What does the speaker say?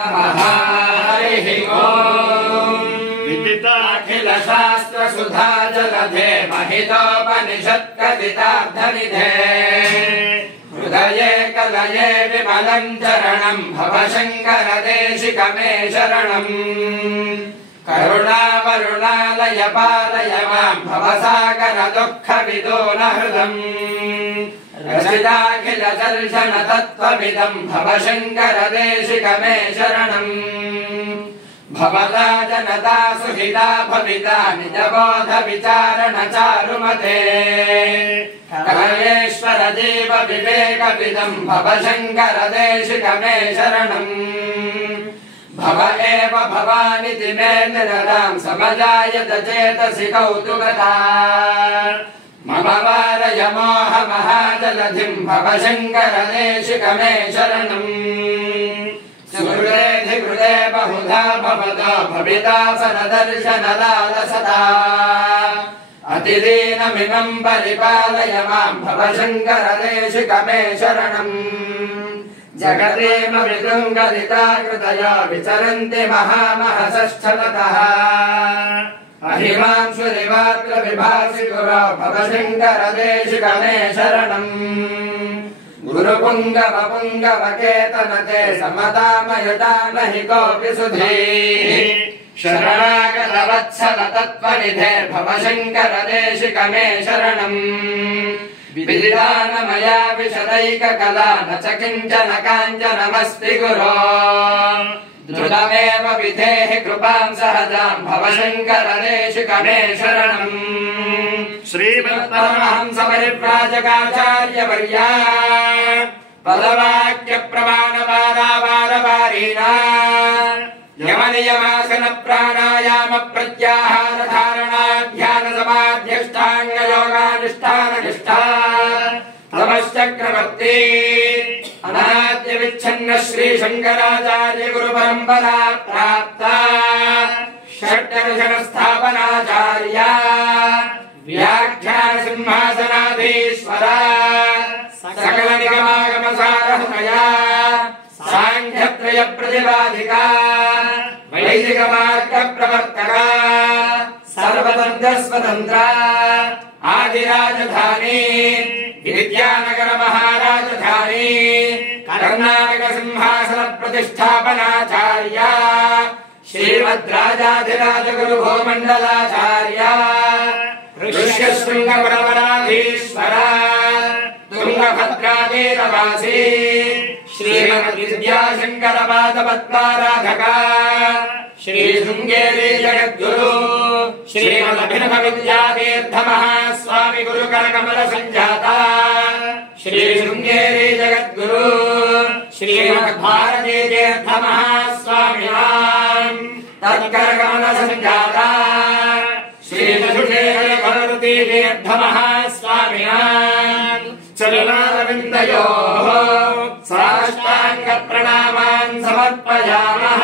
हरिः ओम् विदिताखिल शास्त्र सुधा जलधे महितोपनिषत्कथितार्थनिधे हृदये कलये विमलं चरणं भवशङ्कर देशिकमे शरणम् करुणावरुणालय पालय मां भवसागर दुःखविदोनहृदम् रचिताखिल दर्शन तत्त्वमिदं भवशङ्कर देशिकमे शरणम् भवता जनता सुहिता भविता निजबोध विचारण चारुमते कलयेश्वर देव विवेकविदं भवशङ्कर देशिकमे शरणम् भव एव भवानिति मे निरतां समजायत चेतसि कौतुकता मम वारय मोह महाजलधिं भवशङ्कर देशिकमे शरणम् सुहृदेधिहृदे बहुधा भवतो भविता सरदर्शनलालसता अतिदीनमिमं परिपालय मां भवशङ्कर देशिकमे शरणम् जगदेव विदृङ्गलिताकृतयो विचरन्ति महामहसश्चलतः अहिमांशुरिवात्र विभासि गुरो भवशङ्कर देशिकमे शरणम् गुरुपुङ्गवपुङ्गवकेतनते समतामयता न हि कोऽपि सुधीः शरणागतवत्सल तत्त्वनिधे भवशङ्कर देशिकमे शरणम् विदितान मया विशदैककला न च किञ्चन काञ्चनमस्ति गुरो द्रुतमेव विधेहि कृपां सहजां भवशङ्कर देशिकमे शरणम् श्रीमत्परमहंस परिव्राजकाचार्यवर्या पदवाक्य प्रमाणवारावारवारीणा यमनियमासन प्राणायाम प्रत्याहार धारणा ध्यान समाध्यष्टांग योगानुष्ठान निष्ठा तमश्चक्रवर्ती अनाद्य विच्छिन्न श्री शंकराचार्य गुरु परंपरा प्राप्ता षड्दर्शन स्थापनाचार्य व्याख्यान सिंहासनाधीश्वर सकल निगमागम सारहृदया सांख्यत्रय प्रतिपादिका वैदिक मार्ग प्रवर्तका सर्वतन्त्र स्वतंत्र आदिराजधानी विद्यानगर महाराजधानी कर्नाटक सिंहासन प्रतिष्ठापनाचार्य श्रीमद्राजाधिराज गुरु भूमंडलाचार्य ऋष्यशृंग परवराधीश्वर तुंगभद्रातीरवासी श्रीमद्विद्याशंकर पाद पद्माराधका श्री शृंगेरी जगद्गुरु श्रीमदभिनव विद्यातीर्थ महास्वामी गुरु करकमल संजाता श्री शृंगेरी जगद्गुरु श्रीमद्भारती तीर्थ महास्वामी तत्करकमल संजाता श्री भारती तीर्थ महास्वामी चरणारविन्दयोः साष्टांग प्रणामान् समर्पयामः।